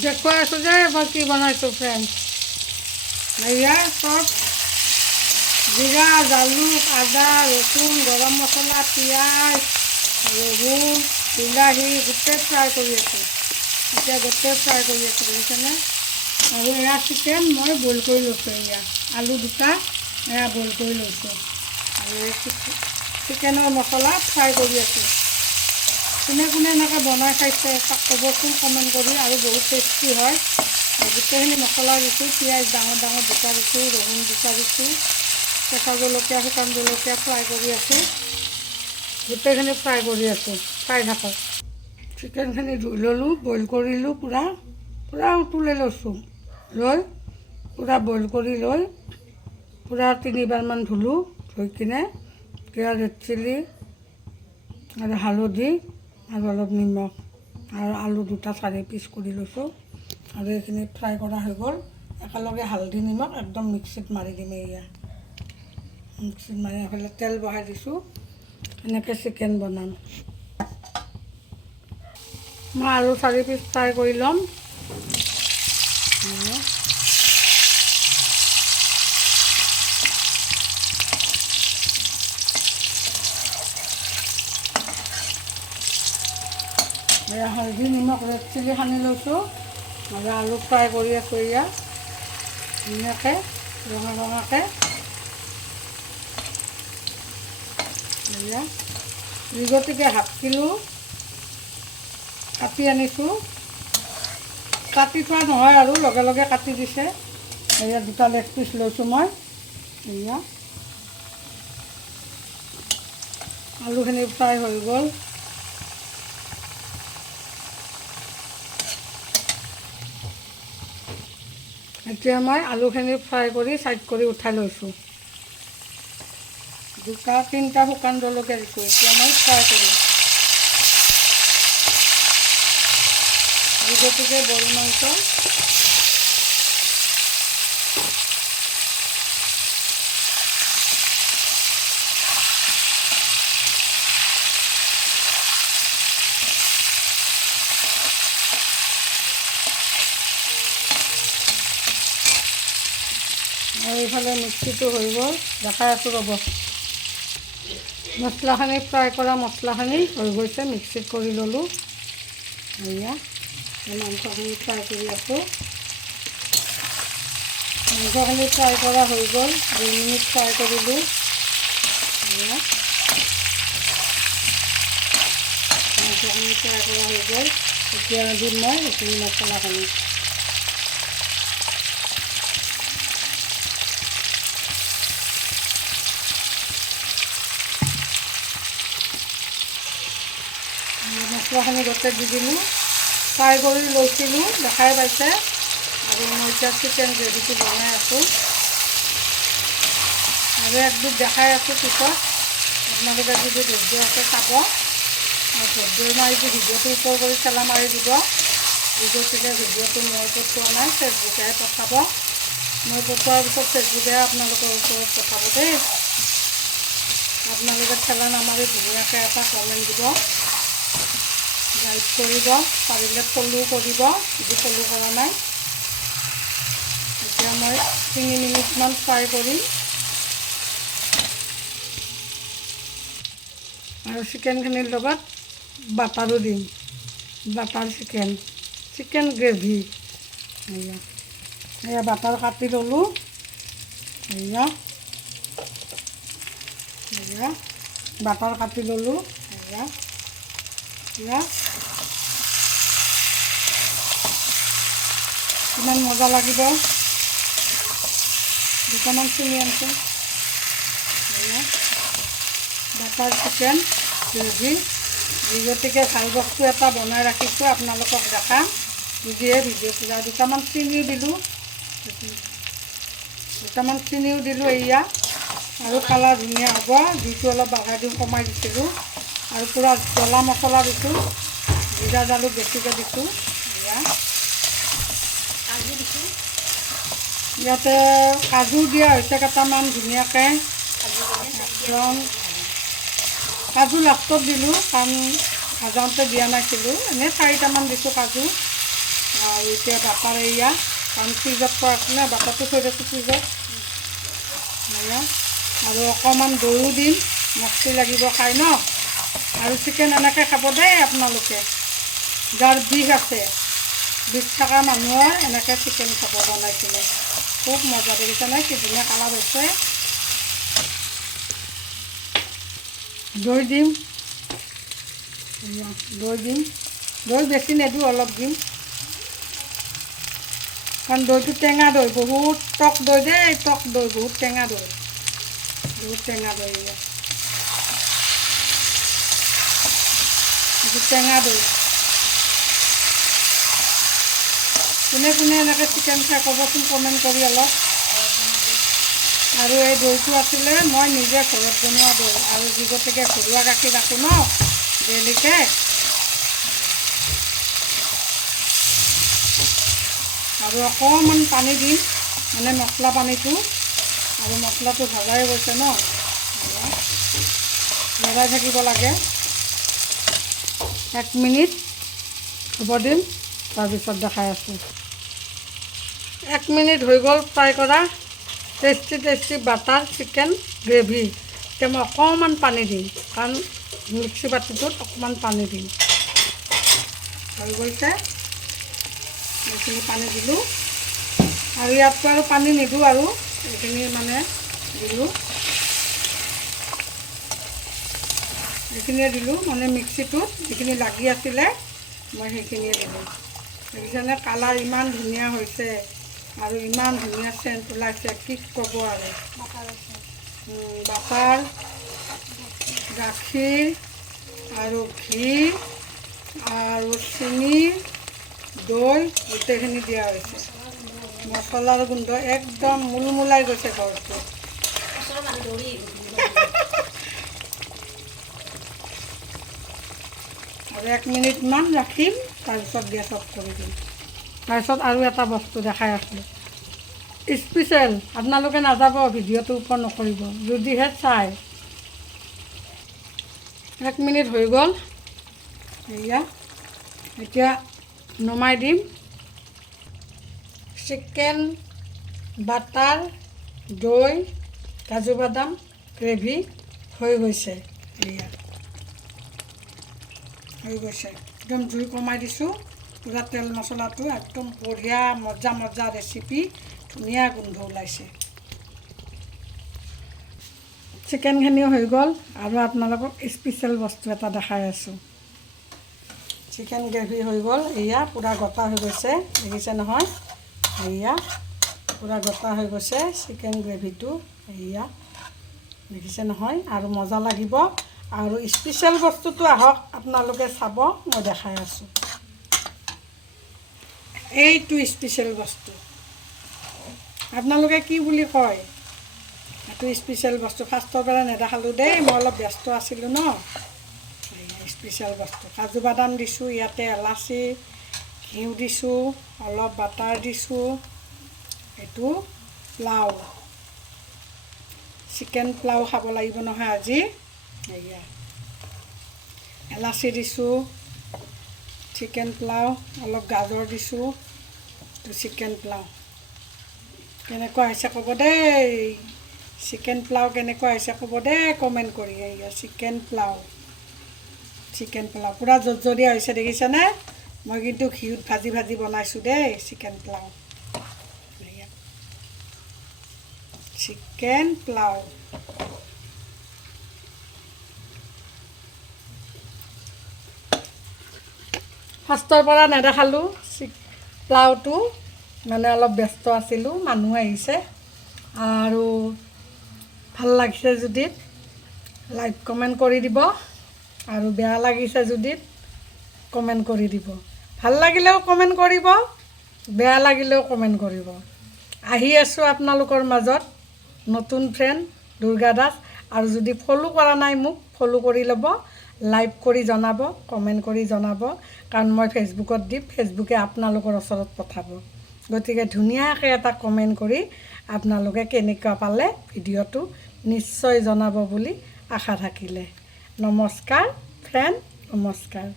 দেখুৱাই আছোঁ যে এবাৰ কি বনাইছোঁ ফ্ৰেণ্ড। এয়া চব জিৰা, জালুক, আদা, ৰচুন, গৰম মছলা, পিঁয়াজ, ৰহুন, বিলাহী গোটেই ফ্ৰাই কৰি আছোঁ। এতিয়া গোটেই ফ্ৰাই কৰি আছোঁ দেখিছেনে। আৰু এয়া চিকেন মই বইল কৰি লৈছোঁ। এয়া আলু দুটা এয়া বইল কৰি লৈছোঁ। আৰু এই চিকেনৰ মছলা ফ্ৰাই কৰি আছোঁ। কোনে কোনে এনেকৈ বনাই খাইছে তাক ক'বচোন কমেণ্ট কৰি। আৰু বহুত টেষ্টি হয়। গোটেইখিনি মছলা দিছোঁ, পিঁয়াজ ডাঙৰ ডাঙৰ দুটা দিছোঁ, ৰহুন দুটা দিছোঁ, কেঁচা জলকীয়া, শুকান জলকীয়া ফ্ৰাই কৰি আছোঁ। গোটেইখিনি ফ্ৰাই কৰি আছোঁ, ফ্ৰাই থাকক। চিকেনখিনি ধুই ল'লোঁ, বইল কৰিলোঁ, পূৰা উতলাই লৈছোঁ। লৈ পূৰা বইল কৰি লৈ পূৰা 3বাৰমান ধুলোঁ। ধুই কিনে পিঁয়াজ, ৰেড চিলি আৰু হালধি আৰু অলপ নিমখ আৰু আলু দুটা 4 পিচ কৰি লৈছোঁ। আৰু এইখিনি ফ্ৰাই কৰা হৈ গ'ল। একেলগে হালধি নিমখ একদম মিক্সিত মাৰি দিম। এয়া মিক্সিত মাৰি এফালে তেল বহাই দিছোঁ। এনেকৈ চিকেন বনাম। মই আলু 4 পিচ ফ্ৰাই কৰি ল'ম। এয়া হালধি নিমখ ৰেড চিলি সানি লৈছোঁ। আৰু আলু ফ্ৰাই কৰি আছোঁ। এয়া ধুনীয়াকৈ ৰঙা ৰঙাকৈ। এয়া গতিকে 1/2 কিলো কাটি আনিছোঁ। কাটি থোৱা নহয় আৰু লগে লগে কাটি দিছে। এয়া দুটা লেগ পিচ লৈছোঁ মই। এয়া আলুখিনি ফ্ৰাই হৈ গ'ল। এতিয়া মই আলুখিনি ফ্ৰাই কৰি ছাইড কৰি উঠাই লৈছোঁ। 2-3টা শুকান জলকীয়া দিছোঁ। এতিয়া মই ফ্ৰাই কৰিম। গতিকে বইল মাংস আৰু এইফালে মিক্সিটো হৈ গ'ল। দেখাই আছোঁ ৰ'ব। মছলাখিনি ফ্ৰাই কৰা মছলাখিনি হৈ গৈছে, মিক্সিত কৰি ল'লোঁ। এয়া মাংসখিনি ফ্ৰাই কৰি আছোঁ। মাংসখিনি ফ্ৰাই কৰা হৈ গ'ল। 2 মিনিট ফ্ৰাই কৰিলোঁ। এয়া মাংসখিনি ফ্ৰাই কৰা হৈ গ'ল। এতিয়া দিম মই এইখিনি মছলাখিনি। মছলাখিনি গোটেই দি দিলোঁ। ফ্ৰাই কৰি লৈছিলোঁ, দেখাই পাইছে। আৰু মই এতিয়া চিকেন গ্ৰেভিটো বনাই আছোঁ। আৰু একবিধ দেখাই আছোঁ পিছত। আপোনালোকে যদি ধৈৰ্য আছে চাব। ধৈৰ্য মাৰি দি ভিডিঅ'টো ওপৰ কৰি ঠেলা মাৰি দিব। গতিকে ভিডিঅ'টো মই পঠোৱা নাই, ফেচবুকেহে পঠাব। মই পঠোৱাৰ পিছত ফেচবুকেহে আপোনালোকৰ ওচৰত পঠাব দেই। আপোনালোকে ঠেলা নামাৰি ধুনীয়াকৈ এটা কমেণ্ট দিব, লাইক কৰিব, পাৰিলে ফ'ল' কৰিব যদি ফ'ল' কৰা নাই। এতিয়া মই 3 মিনিটমান ফ্ৰাই কৰিম। আৰু চিকেনখিনিৰ লগত বাটাৰো দিম। Butter chicken gravy. এয়া বাটাৰ কাটি ল'লোঁ। এয়া বাটাৰ কাটি ল'লোঁ। এয়া কিমান মজা লাগিব। দুটামান চিনি আনছোঁ। Butter chicken gravy. গতিকে ভাল বস্তু এটা বনাই ৰাখিছোঁ আপোনালোকক দেখাম। যদিহে ভিডিঅ'টো যায়। দুটামান চিনিও দিলোঁ। এয়া আৰু কালাৰ ধুনীয়া হ'ব। যিটো অলপ বাগা দিওঁ কমাই দিছিলোঁ। আৰু পূৰা জ্বলা মছলা দিছোঁ। জিৰা জালুক বেছিকৈ দিছোঁ। এয়া কাজু দিছোঁ। ইয়াতে কাজু দিয়া হৈছে কেইটামান ধুনীয়াকৈ। একদম কাজু লাষ্টত দিলোঁ, কাৰণ ভাজাওঁতে দিয়া নাছিলোঁ। এনেই 4টামান দিছোঁ কাজু। আৰু এতিয়া বাটাৰ এয়া কাৰণ ফ্ৰিজত পোৱা আছে না বাটাৰটো থৈ দিছোঁ ফ্ৰিজত এয়া আৰু অকণমান দৈও দিম মস্তি লাগিব খাই ন আৰু চিকেন এনেকৈ খাব দেই আপোনালোকে যাৰ বিষ আছে বিষ থকা মানুহৰ এনেকৈ চিকেন খাব বনাইছিলে খুব মজা দেখিছেনে কি ধুনীয়া কালাৰ হৈছে দৈ দিম দৈ বেছি নিদিওঁ অলপ দিম কাৰণ দৈটো টেঙা দৈ বহুত টক দৈ দেই টক দৈ বহুত টেঙা দৈ বহুত টেঙা দৈ কোনে কোনে এনেকৈ চিকেন খাই ক'বচোন কমেণ্ট কৰি অলপ আৰু এই দৈটো আছিলে মই নিজে ঘৰত বনোৱা দৈ আৰু যি গতিকে ঘৰুৱা গাখীৰ ৰাখোঁ ন ডেইলিকে আৰু অকণমান পানী দিম মানে মছলা পানীটো আৰু মছলাটো ভজাই গৈছে ন লৰাই থাকিব লাগে 1 মিনিট হ'ব দিম তাৰপিছত দেখাই আছোঁ 1 মিনিট হৈ গ'ল ফ্ৰাই কৰা টেষ্টি বাটাৰ চিকেন গ্ৰেভি এতিয়া মই অকণমান পানী দিম কাৰণ মিক্সি বাতিটোত অকণমান পানী দিম হৈ গৈছে এইখিনি পানী দিলোঁ আৰু ইয়াততো আৰু পানী নিদিওঁ আৰু এইখিনি মানে দিলোঁ এইখিনিয়ে দিলোঁ মানে মিক্সিটোত যিখিনি লাগি আছিলে মই সেইখিনিয়ে দিলোঁ দেখিছেনে কালাৰ ইমান ধুনীয়া হৈছে আৰু ইমান ধুনীয়া চেণ্ট ওলাইছে কি ক'ব আৰু বাটাৰ গাখীৰ আৰু ঘি আৰু চেনি দৈ গোটেইখিনি দিয়া হৈছে মছলাৰ গোন্ধ একদম মুলমুলাই গৈছে ঘৰটো আৰু 1 মিনিটমান ৰাখিম তাৰপিছত গেছ অফ কৰি দিম তাৰপিছত আৰু এটা বস্তু দেখাই আছোঁ স্পেচিয়েল আপোনালোকে নাযাব ভিডিঅ'টো ওপৰ নকৰিব যদিহে চাই 1 মিনিট হৈ গ'ল এয়া এতিয়া নমাই দিম চিকেন বাটাৰ দৈ কাজু বাদাম গ্ৰেভি হৈ গৈছে এয়া হৈ গৈছে একদম জুই কমাই দিছোঁ পূৰা তেল মছলাটো একদম বঢ়িয়া মজা ৰেচিপি ধুনীয়া গোন্ধ ওলাইছে চিকেনখিনিও হৈ গ'ল আৰু আপোনালোকক স্পেচিয়েল বস্তু এটা দেখাই আছোঁ চিকেন গ্ৰেভি হৈ গ'ল এয়া পূৰা গোটা হৈ গৈছে দেখিছে নহয় এয়া পূৰা গোটা হৈ গৈছে চিকেন গ্ৰেভিটো এয়া দেখিছে নহয় আৰু মজা লাগিব আৰু স্পেচিয়েল বস্তুটো আহক আপোনালোকে চাব মই দেখাই আছোঁ এইটো স্পেচিয়েল বস্তু আপোনালোকে কি বুলি কয় এইটো স্পেচিয়েল বস্তু ফাৰ্ষ্টৰ পৰা নেদেখালোঁ দেই মই অলপ ব্যস্ত আছিলোঁ ন স্পেচিয়েল বস্তু কাজু বাদাম দিছোঁ ইয়াতে এলাচি ঘিউ দিছোঁ অলপ বাটাৰ দিছোঁ এইটো পোলাও চিকেন পোলাও খাব লাগিব নহয় আজি এয়া এলাচি দিছোঁ চিকেন পোলাও অলপ গাজৰ দিছোঁ এইটো চিকেন পোলাও কেনেকুৱা হৈছে ক'ব দেই চিকেন পোলাও কেনেকুৱা হৈছে ক'ব দেই কমেণ্ট কৰি এয়া চিকেন পোলাও পূৰা জৰ্জৰীয়া হৈছে দেখিছেনে মই কিন্তু ঘিউত ভাজি বনাইছোঁ দেই চিকেন পোলাও চিকেন পোলাও ফাৰ্ষ্টৰ পৰা নেদেখালোঁ পোলাওটো মানে অলপ ব্যস্ত আছিলোঁ মানুহ আহিছে আৰু ভাল লাগিছে যদি লাইক কমেণ্ট কৰি দিব আৰু বেয়া লাগিছে যদি কমেণ্ট কৰি দিব ভাল লাগিলেও কমেণ্ট কৰিব বেয়া লাগিলেও কমেণ্ট কৰিব আহি আছোঁ আপোনালোকৰ মাজত নতুন ফ্ৰেণ্ড দুৰ্গা দাস আৰু যদি ফ'ল' কৰা নাই মোক ফ'ল' কৰি ল'ব লাইক কৰি জনাব কমেণ্ট কৰি জনাব কাৰণ মই ফেচবুকত দিম ফেচবুকে আপোনালোকৰ ওচৰত পঠাব গতিকে ধুনীয়াকৈ এটা কমেণ্ট কৰি আপোনালোকে কেনেকুৱা পালে ভিডিঅ'টো নিশ্চয় জনাব বুলি আশা থাকিলে নমস্কাৰ ফ্ৰেণ্ড নমস্কাৰ